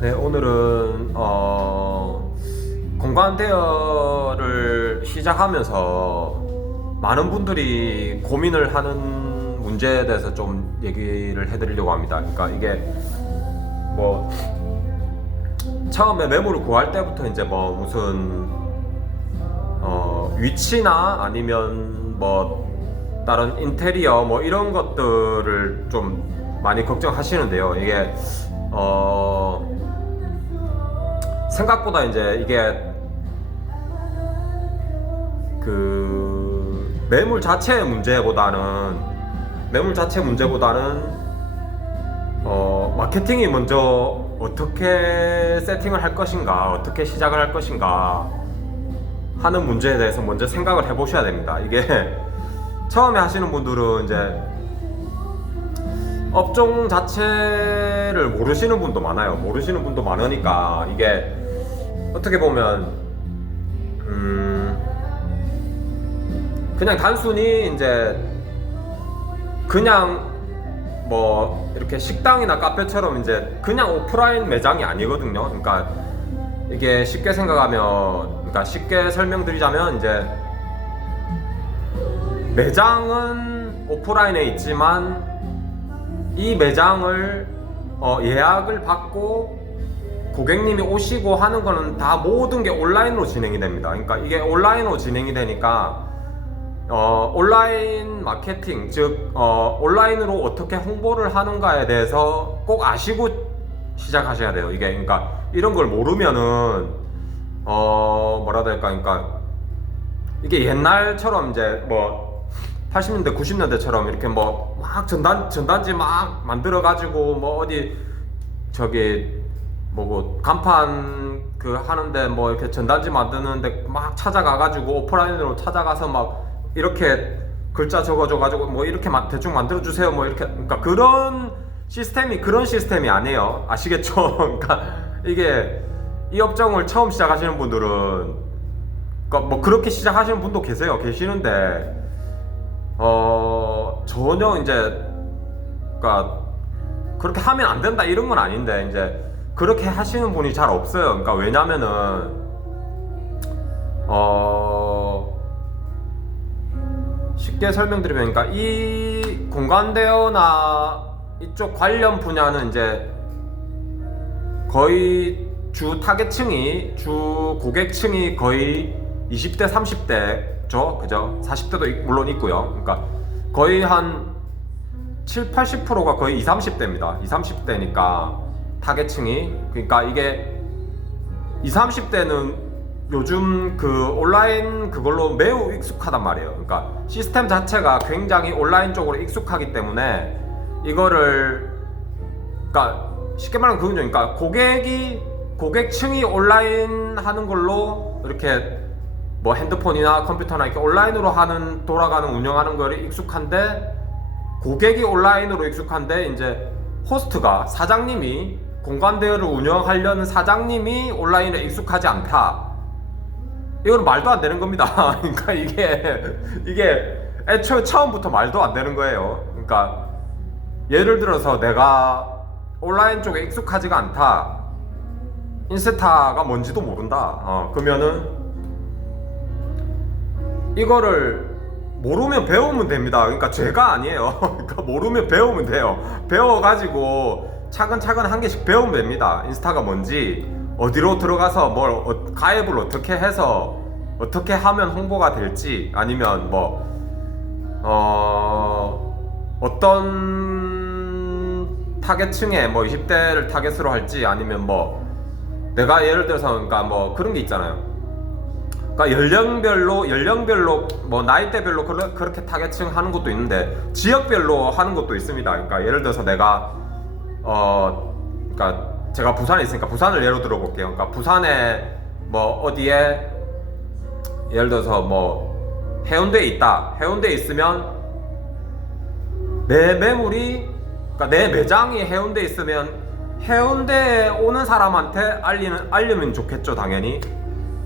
네, 오늘은 공간 대여를 시작하면서 많은 분들이 고민을 하는 문제에 대해서 좀 얘기를 해드리려고 합니다. 그러니까 이게 뭐 처음에 매물을 구할 때부터 이제 뭐 무슨 위치나 아니면 뭐 다른 인테리어 뭐 이런 것들을 좀 많이 걱정하시는데요. 이게 생각보다 이제 이게 그 매물 자체 문제보다는 마케팅이 먼저 어떻게 세팅을 할 것인가, 어떻게 시작을 할 것인가 하는 문제에 대해서 먼저 생각을 해보셔야 됩니다. 이게 처음에 하시는 분들은 이제 업종 자체를 모르시는 분도 많아요. 모르시는 분도 많으니까 이게 어떻게 보면 그냥 단순히 이제 그냥 뭐 이렇게 식당이나 카페처럼 이제 그냥 오프라인 매장이 아니거든요. 그러니까 이게 쉽게 생각하면, 그러니까 쉽게 설명드리자면 이제 매장은 오프라인에 있지만 이 매장을 예약을 받고 고객님이 오시고 하는 거는 다 모든 게 온라인으로 진행이 됩니다. 그러니까 이게 온라인으로 진행이 되니까 온라인 마케팅, 즉 온라인으로 어떻게 홍보를 하는가에 대해서 꼭 아시고 시작하셔야 돼요. 이게 그러니까 이런 걸 모르면은 뭐라 해야 될까, 그러니까 이게 옛날처럼 이제 뭐 80년대 90년대처럼 이렇게 뭐 막 전단지 막 만들어 가지고 뭐 어디 저기 뭐고 간판 그 하는데 뭐 이렇게 전단지 만드는데 막 찾아가 가지고 오프라인으로 찾아가서 막 이렇게 글자 적어줘 가지고 뭐 이렇게 대충 만들어 주세요 뭐 이렇게, 그러니까 그런 시스템이 아니에요. 아시겠죠? 그러니까 이게 이 업종을 처음 시작하시는 분들은, 그러니까 뭐 그렇게 시작하시는 분도 계시는데 전혀 이제 그러니까 그렇게 하면 안 된다 이런 건 아닌데 이제 그렇게 하시는 분이 잘 없어요. 그러니까 왜냐면은 쉽게 설명드리면, 그러니까 이 공간 대여나 이쪽 관련 분야는 이제 거의 주 고객층이 거의 20대 30대죠, 그죠? 40대도 물론 있고요. 그러니까 거의 한 7, 80%가 거의 20, 30대입니다. 20, 30대니까 타겟층이, 그러니까 이게 20, 30대는 요즘 그 온라인 그걸로 매우 익숙하단 말이에요. 그러니까 시스템 자체가 굉장히 온라인 쪽으로 익숙하기 때문에 이거를, 그러니까 쉽게 말하면 그거죠. 그러니까 고객층이 온라인 하는 걸로 이렇게 뭐 핸드폰이나 컴퓨터나 이렇게 온라인으로 돌아가는 운영하는 거를 익숙한데, 고객이 온라인으로 익숙한데 이제 사장님이 공간 대여를 운영하려는 사장님이 온라인에 익숙하지 않다. 이건 말도 안 되는 겁니다. 그러니까 이게 애초에 처음부터 말도 안 되는 거예요. 그러니까 예를 들어서 내가 온라인 쪽에 익숙하지가 않다. 인스타가 뭔지도 모른다. 그러면은 이거를 모르면 배우면 됩니다. 그러니까 죄가 아니에요. 그러니까 모르면 배우면 돼요. 배워가지고 차근차근 한 개씩 배우면 됩니다. 인스타가 뭔지, 어디로 들어가서 가입을 어떻게 해서 어떻게 하면 홍보가 될지, 아니면 뭐 어떤 타겟층에 뭐 20대를 타겟으로 할지, 아니면 뭐 내가 예를 들어서 그러니까 뭐 그런 게 있잖아요. 그러니까 연령별로 뭐 나이대별로 그렇게 타겟층 하는 것도 있는데 지역별로 하는 것도 있습니다. 그러니까 예를 들어서 내가 그러니까 제가 부산에 있으니까 부산을 예로 들어볼게요. 그러니까 부산에 뭐 어디에 예를 들어서 뭐 해운대에 있다. 해운대에 있으면 내 매물이, 그러니까 내 매장이 해운대에 있으면 해운대에 오는 사람한테 알리면 좋겠죠, 당연히.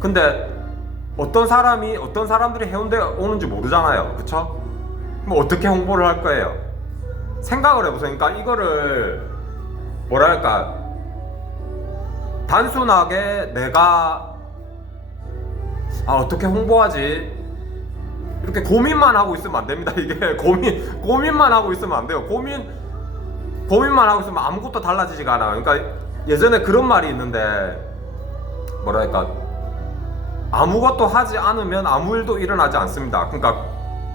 근데 어떤 사람들이 해운대에 오는지 모르잖아요, 그쵸? 그럼 어떻게 홍보를 할 거예요? 생각을 해보세요. 그러니까 이거를 뭐랄까, 단순하게 내가 어떻게 홍보하지? 이렇게 고민만 하고 있으면 안 됩니다. 이게 고민만 하고 있으면 안 돼요. 고민만 하고 있으면 아무것도 달라지지가 않아요. 그러니까 예전에 그런 말이 있는데, 뭐랄까, 아무것도 하지 않으면 아무 일도 일어나지 않습니다. 그러니까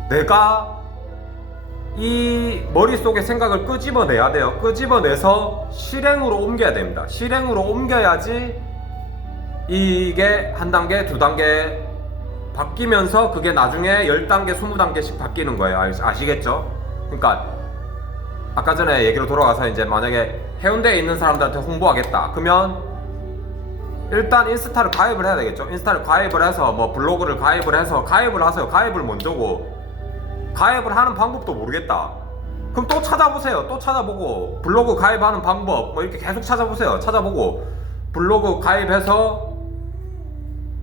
내가 이 머릿속에 생각을 끄집어내야 돼요. 끄집어내서 실행으로 옮겨야 됩니다. 실행으로 옮겨야지 이게 한 단계, 두 단계 바뀌면서 그게 나중에 10단계, 20단계씩 바뀌는 거예요. 아시겠죠? 그러니까 아까 전에 얘기로 돌아가서 이제 만약에 해운대에 있는 사람들한테 홍보하겠다. 그러면 일단 인스타를 가입을 해야 되겠죠. 인스타를 가입을 해서 뭐 블로그를 가입을 해서 가입을 하세요. 가입을 먼저고, 가입을 하는 방법도 모르겠다. 그럼 또 찾아보세요. 또 찾아보고, 블로그 가입하는 방법 뭐 이렇게 계속 찾아보세요. 찾아보고 블로그 가입해서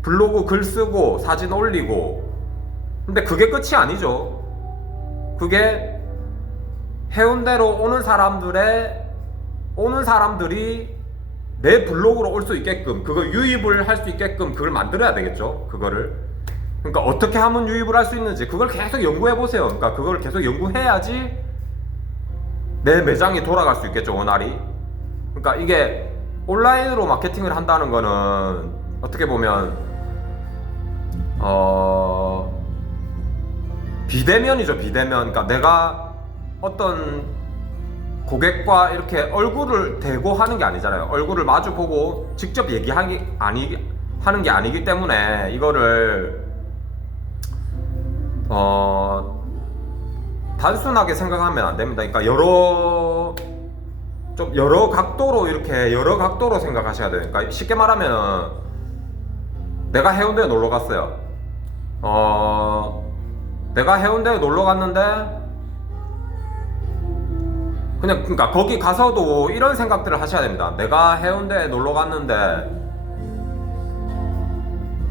블로그 글 쓰고 사진 올리고. 근데 그게 끝이 아니죠. 그게 해운대로 오는 사람들이 내 블로그로 올 수 있게끔, 그걸 유입을 할 수 있게끔 그걸 만들어야 되겠죠. 그거를. 그러니까 어떻게 하면 유입을 할 수 있는지 그걸 계속 연구해 보세요. 그러니까 그걸 계속 연구해야지 내 매장이 돌아갈 수 있겠죠, 원활히. 그러니까 이게 온라인으로 마케팅을 한다는 거는 어떻게 보면 비대면이죠. 비대면. 그러니까 내가 어떤 고객과 이렇게 얼굴을 대고 하는 게 아니잖아요. 얼굴을 마주 보고 직접 얘기하는 게 아니기 때문에 이거를 단순하게 생각하면 안 됩니다. 그러니까 여러 각도로 생각하셔야 돼요. 그러니까 쉽게 말하면 내가 해운대에 놀러 갔어요. 내가 해운대에 놀러 갔는데 그러니까 거기 가서도 이런 생각들을 하셔야 됩니다. 내가 해운대에 놀러 갔는데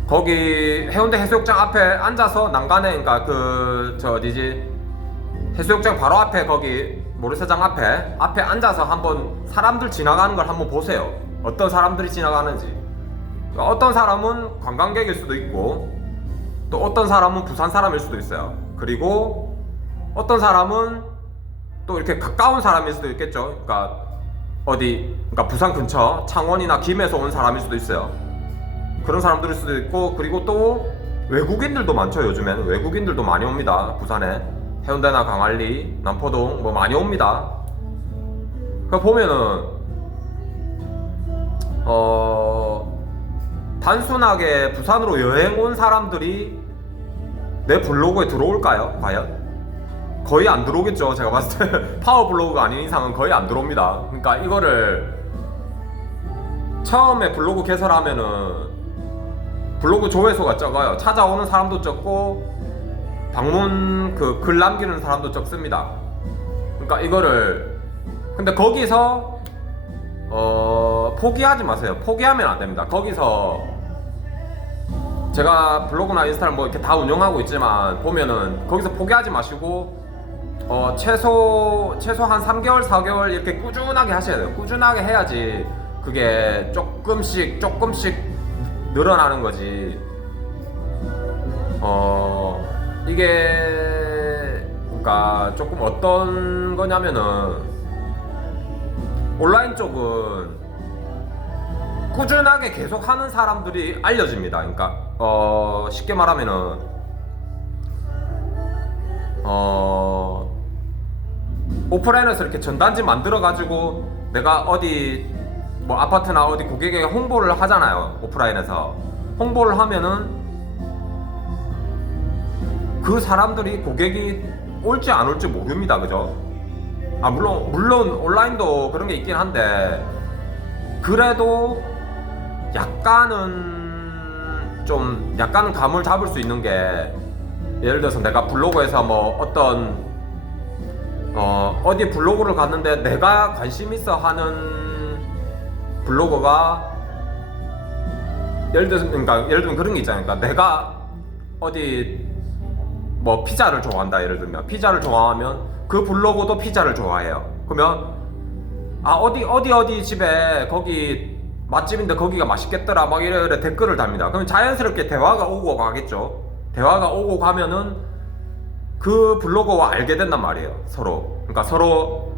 거기 해운대 해수욕장 앞에 앉아서 난간에, 그러니까 해수욕장 바로 앞에 거기 모래사장 앞에 앉아서 한번 사람들 지나가는 걸 한번 보세요. 어떤 사람들이 지나가는지. 그러니까 어떤 사람은 관광객일 수도 있고, 또 어떤 사람은 부산 사람일 수도 있어요. 그리고 어떤 사람은 또 이렇게 가까운 사람일 수도 있겠죠. 그러니까 부산 근처 창원이나 김에서 온 사람일 수도 있어요. 그런 사람들일 수도 있고, 그리고 또 외국인들도 많죠. 요즘에는 외국인들도 많이 옵니다. 부산에 해운대나 강안리, 남포동 뭐 많이 옵니다. 그러니까 보면은 단순하게 부산으로 여행 온 사람들이 내 블로그에 들어올까요? 과연? 거의 안 들어오겠죠. 제가 봤을 때 파워 블로그가 아닌 이상은 거의 안 들어옵니다. 그러니까 이거를 처음에 블로그 개설하면은 블로그 조회수가 적어요. 찾아오는 사람도 적고 방문 글 남기는 사람도 적습니다. 그러니까 이거를, 근데 거기서 포기하지 마세요. 포기하면 안 됩니다. 거기서 제가 블로그나 인스타를 뭐 이렇게 다 운영하고 있지만 보면은 거기서 포기하지 마시고 최소 한 3개월, 4개월 이렇게 꾸준하게 하셔야 돼요. 꾸준하게 해야지 그게 조금씩 늘어나는 거지. 이게 그러니까 조금 어떤 거냐면은 온라인 쪽은 꾸준하게 계속 하는 사람들이 알려집니다. 그러니까 쉽게 말하면은 오프라인에서 이렇게 전단지 만들어 가지고 내가 어디 뭐 아파트나 어디 고객에게 홍보를 하잖아요. 오프라인에서 홍보를 하면은 그 사람들이 고객이 올지 안 올지 모릅니다. 그죠? 물론 온라인도 그런 게 있긴 한데, 그래도 약간은 감을 잡을 수 있는 게, 예를 들어서 내가 블로그에서 뭐 어디 블로그를 갔는데 내가 관심 있어 하는 블로거가 예를 들면 그런 게 있잖아요. 그러니까 내가 어디 뭐 피자를 좋아한다. 예를 들면 피자를 좋아하면 그 블로거도 피자를 좋아해요. 그러면 어디 집에 거기 맛집인데 거기가 맛있겠더라 막 이래 댓글을 답니다. 그럼 자연스럽게 대화가 오고 가겠죠. 대화가 오고 가면은 그 블로거와 알게 된단 말이에요. 서로. 그러니까 서로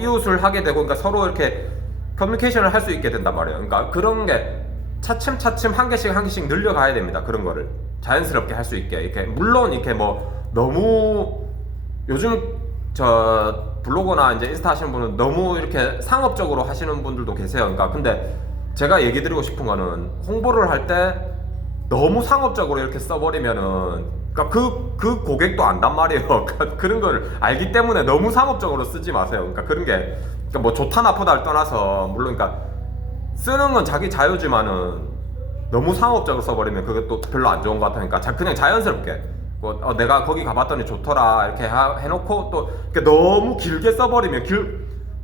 이웃을 하게 되고, 그러니까 서로 이렇게 커뮤니케이션을 할 수 있게 된단 말이에요. 그러니까 그런 게 차츰차츰 한 개씩 늘려가야 됩니다. 그런 거를 자연스럽게 할 수 있게. 이렇게 물론 이렇게 뭐 너무 요즘 저 블로거나 이제 인스타 하시는 분은 너무 이렇게 상업적으로 하시는 분들도 계세요. 그러니까 근데 제가 얘기 드리고 싶은 거는 홍보를 할 때 너무 상업적으로 이렇게 써버리면은 그러니까 그 고객도 안단 말이에요. 그러니까 그런 걸 알기 때문에 너무 상업적으로 쓰지 마세요. 그러니까 그런 게 그러니까 뭐 좋다 나쁘다를 떠나서 물론 그러니까 쓰는 건 자기 자유지만은 너무 상업적으로 써버리면 그게 또 별로 안 좋은 것 같으니까 그냥 자연스럽게 뭐 내가 거기 가봤더니 좋더라 이렇게 해놓고 또 이렇게 너무 길게 써버리면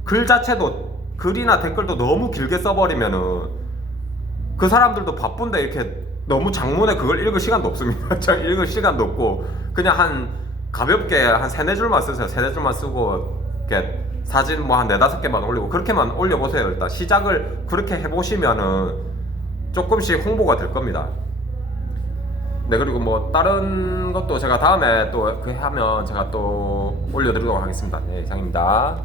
글 자체도 글이나 댓글도 너무 길게 써버리면은 그 사람들도 바쁜데 이렇게 너무 장문에 그걸 읽을 시간도 없습니다. 읽을 시간도 없고 그냥 한 가볍게 한 세네 줄만 쓰세요. 세네 줄만 쓰고 이렇게 사진 뭐 한 네다섯 개만 올리고 그렇게만 올려보세요. 일단 시작을 그렇게 해보시면은 조금씩 홍보가 될 겁니다. 네, 그리고 뭐 다른 것도 제가 다음에 또 그 하면 제가 또 올려드리도록 하겠습니다. 네, 이상입니다.